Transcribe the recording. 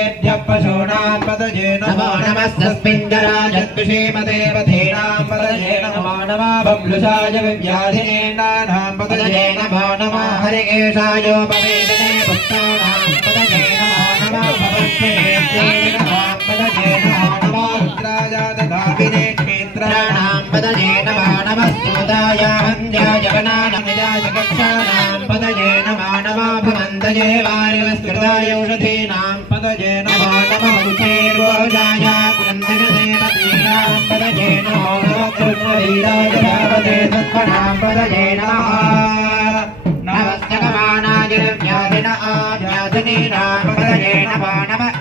पशूनां पदये नमो नमस्तस्मिन्दराजद्विषेमदेवधीनां पदये नमो नमः बभ्लुषाय विव्याधिनेनां पदये नमो नमः हरिकेशायोपवेदने पुत्राणां पदये नमो नमः भवद्वेद्ये पदये नमो नमः रुद्राय दधाविने क्षेत्राणां पदये नमो नमः स्तोदाय वन्द्याय वनानमिदाय कक्षाणां पदये नमो नमः भवन्तये वारिवस्कृताय औषधीनां पदये नमो नमः उच्चैर्गोजाय कुन्दगदेवतीनां पदये नमो नमः कृष्णवीराय भावते सत्त्वनां पदये नमः नमस्तकमानाय व्याधिना व्याधिनीनां पदये नमो नमः